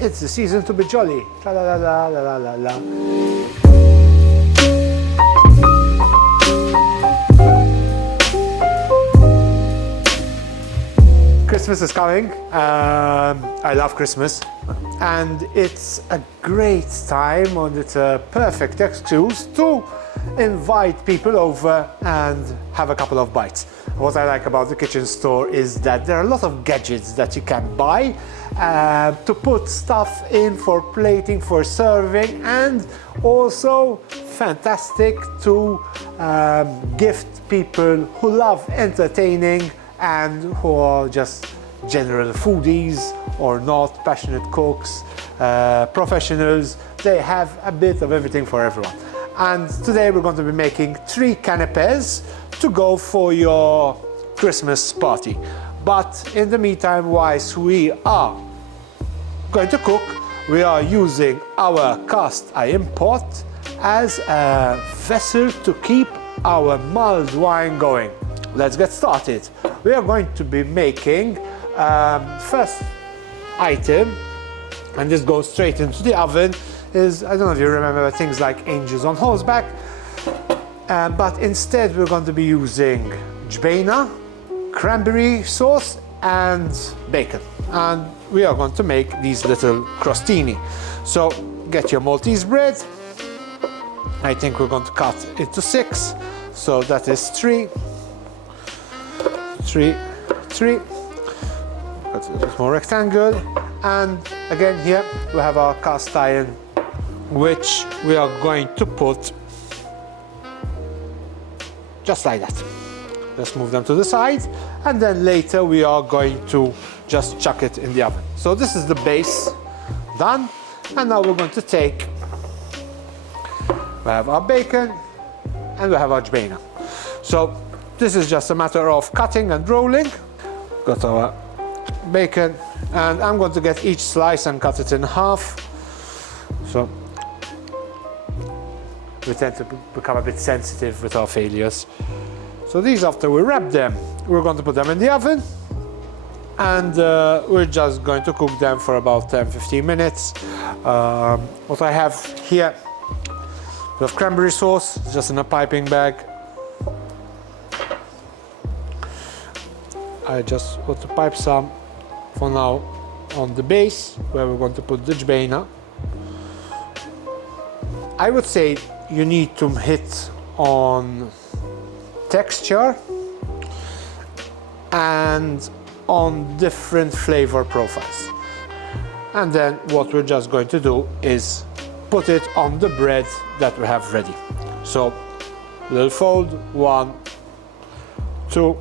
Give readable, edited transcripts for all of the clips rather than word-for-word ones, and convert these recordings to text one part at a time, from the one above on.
it's the season to be jolly. La la la la la la la. Christmas is coming. I love Christmas, and it's a great time, and it's a perfect excuse to invite people over and have a couple of bites. What I like about the kitchen store is that there are a lot of gadgets that you can buy to put stuff in for plating, for serving, and also fantastic to gift people who love entertaining and who are just general foodies or not, passionate cooks, professionals. They have a bit of everything for everyone. And today we're going to be making 3 canapés to go for your Christmas party. But in the meantime, whilst we are going to cook, we are using our cast iron pot as a vessel to keep our mulled wine going. Let's get started. We are going to be making first item, and this goes straight into the oven, is, I don't know if you remember things like angels on horseback, but instead we're going to be using jbena, cranberry sauce and bacon, and we are going to make these little crostini. So get your Maltese bread. I think we're going to cut into 6, so that is 3, 3, 3. Got a bit more rectangle, and again here we have our cast iron, which we are going to put just like that. Let's move them to the side, and then later we are going to just chuck it in the oven. So this is the base done, and now we're going to take, we have our bacon and we have our jbena. So this is just a matter of cutting and rolling. Got our bacon, and I'm going to get each slice and cut it in half. So we tend to become a bit sensitive with our failures. So these, after we wrap them, we're going to put them in the oven, and we're just going to cook them for about 10-15 minutes. What I have here, we have cranberry sauce, just in a piping bag. I just want to pipe some for now on the base, where we're going to put the jbena. I would say you need to hit on texture and on different flavor profiles. And then what we're just going to do is put it on the bread that we have ready. So little fold, 1, 2,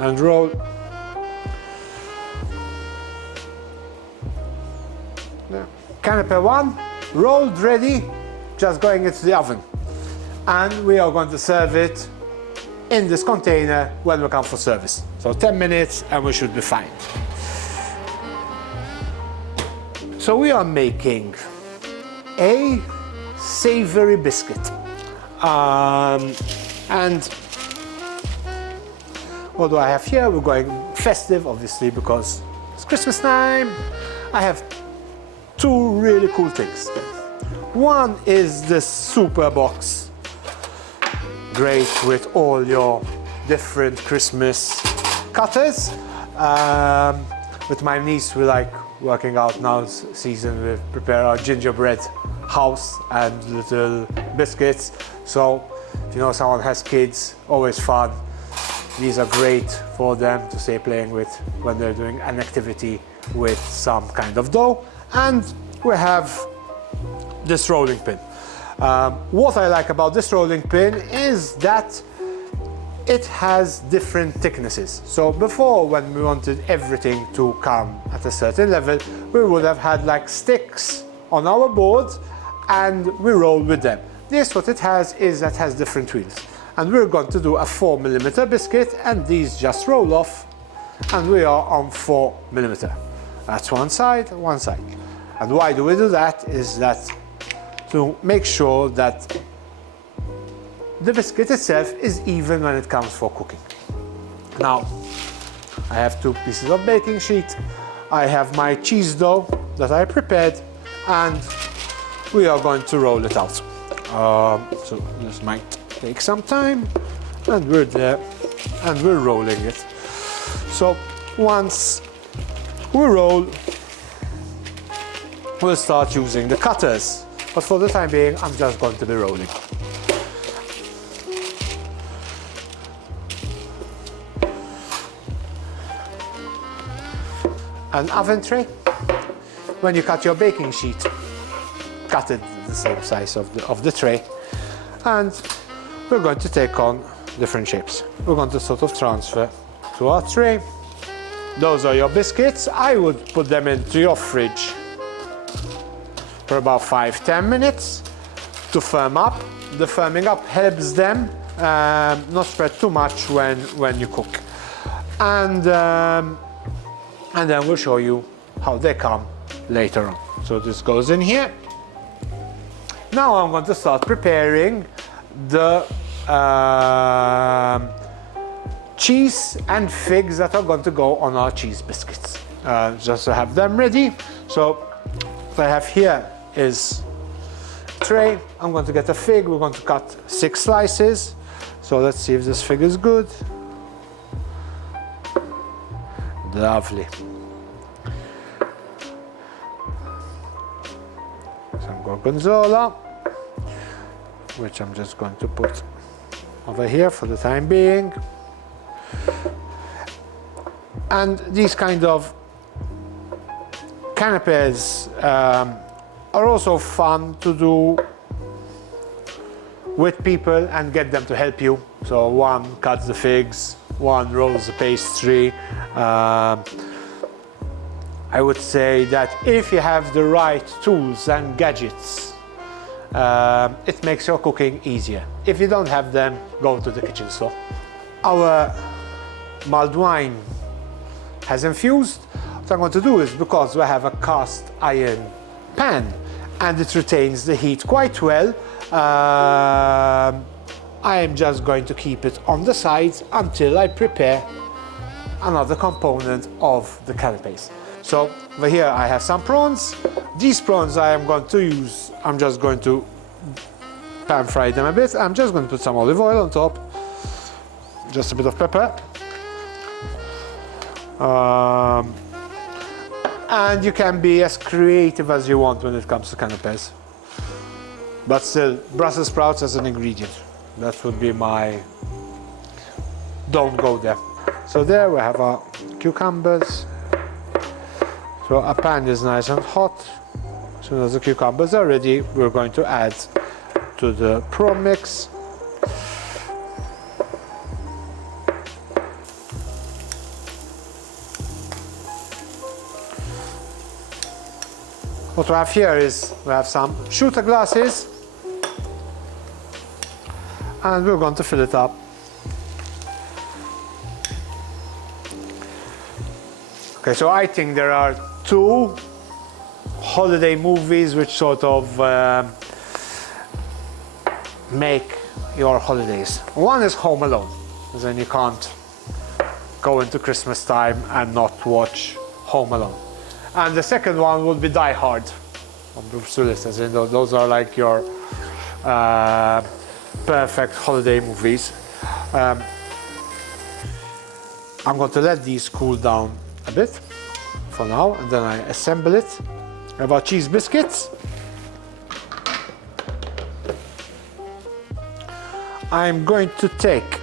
and roll. Canapé 1, rolled, ready, just going into the oven. And we are going to serve it in this container when we come for service. So 10 minutes and we should be fine. So we are making a savory biscuit. And what do I have here? We're going festive, obviously, because it's Christmas time. I have 2 really cool things. One is this super box, great with all your different Christmas cutters. With my niece, we like working out now season. We prepare our gingerbread house and little biscuits. So if you know someone has kids, always fun. These are great for them to stay playing with when they're doing an activity with some kind of dough. And we have this rolling pin. What I like about this rolling pin is that it has different thicknesses. So before, when we wanted everything to come at a certain level, we would have had like sticks on our board and we roll with them. This, what it has is that has different wheels. And we're going to do a 4mm biscuit, and these just roll off, and we are on 4mm. That's one side, one side. And why do we do that? Is that to make sure that the biscuit itself is even when it comes for cooking. Now, I have 2 pieces of baking sheet. I have my cheese dough. that I prepared, and we are going to roll it out. So this might take some time, and we're there, and we're rolling it. So once we roll, we'll start using the cutters. But for the time being, I'm just going to be rolling. An oven tray. When you cut your baking sheet, cut it the same size of the tray. And we're going to take on different shapes. We're going to sort of transfer to our tray. Those are your biscuits. I would put them into your fridge for about 5–10 minutes to firm up. The firming up helps them not spread too much when you cook. And then we'll show you how they come later on. So this goes in here. Now I'm going to start preparing the cheese and figs that are going to go on our cheese biscuits. Just to have them ready. So what I have here is a tray. I'm going to get a fig. We're going to cut 6 slices. So let's see if this fig is good. Lovely. Some gorgonzola, which I'm just going to put over here for the time being. And these kind of canapés are also fun to do with people and get them to help you. So one cuts the figs, one rolls the pastry. I would say that if you have the right tools and gadgets, it makes your cooking easier. If you don't have them, go to the kitchen store. Our mulled wine has infused. What I'm going to do is, because we have a cast iron pan and it retains the heat quite well, I am just going to keep it on the sides until I prepare another component of the canapés. So over here I have some prawns. These prawns I am going to use, I'm just going to pan fry them a bit. I'm just going to put some olive oil on top, just a bit of pepper. And you can be as creative as you want when it comes to canapés. But still, Brussels sprouts as an ingredient. That would be my don't go there. So there we have our cucumbers. So our pan is nice and hot. As soon as the cucumbers are ready, we're going to add to the prawn mix. What we have here is we have some shooter glasses, and we're going to fill it up. Okay, so I think there are 2 holiday movies which sort of make your holidays. One is Home Alone, because then you can't go into Christmas time and not watch Home Alone. And the second one would be Die Hard on Bruce Willis. As in, those are like your perfect holiday movies. I'm going to let these cool down a bit for now, and then I assemble it. I have our cheese biscuits. I'm going to take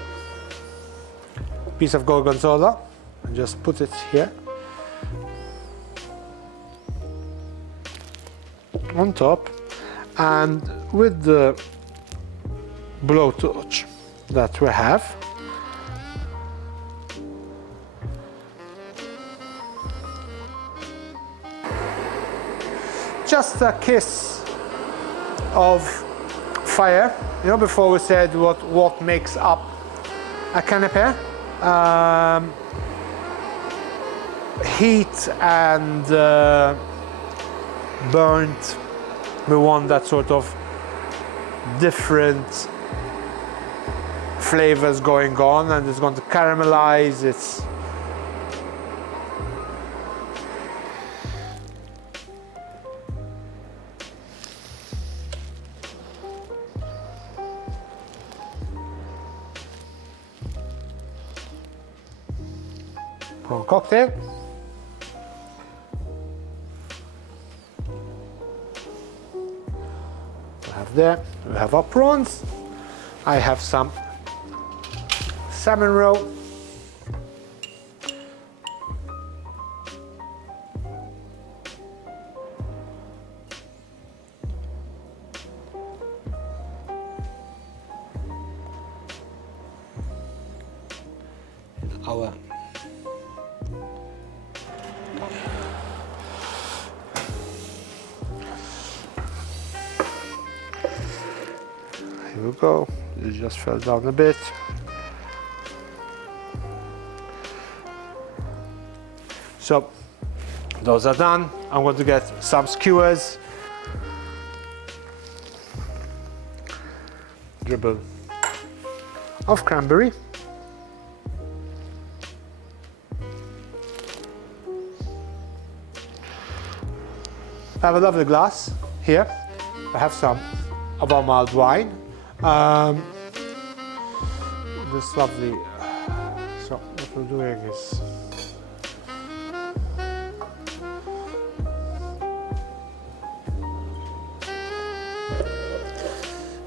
a piece of gorgonzola and just put it here on top, and with the blowtorch that we have, just a kiss of fire. You know, before we said what makes up a canapé, heat and burnt. We want that sort of different flavors going on, and it's going to caramelize. prawn cocktail. We have there, we have our prawns. I have some salmon roe. Our here we go. It just fell down a bit. So those are done. I'm going to get some skewers. Dribble of cranberry. I have a lovely glass here. I have some of our mild wine. This lovely. So what we're doing is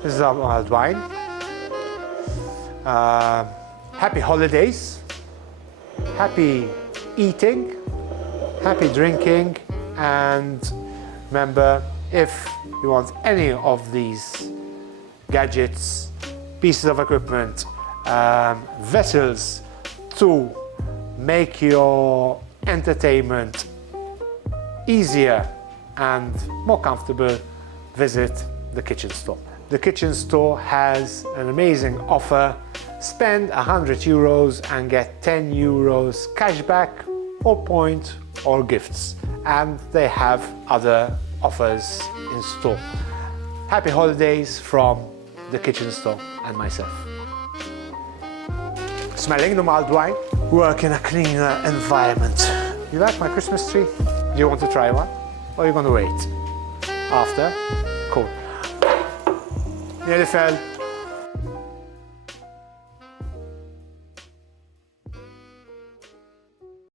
this is our mild wine. Happy holidays, happy eating, happy drinking, and remember, if you want any of these gadgets, pieces of equipment, vessels to make your entertainment easier and more comfortable, visit the kitchen store. The kitchen store has an amazing offer. Spend €100 and get €10 cashback or point or gifts. And they have other offers in store. Happy holidays from the kitchen store and myself. Smelling the mild wine, work in a cleaner environment. You like my Christmas tree? Do you want to try one? Or are you going to wait? After? Cool. Nearly fell.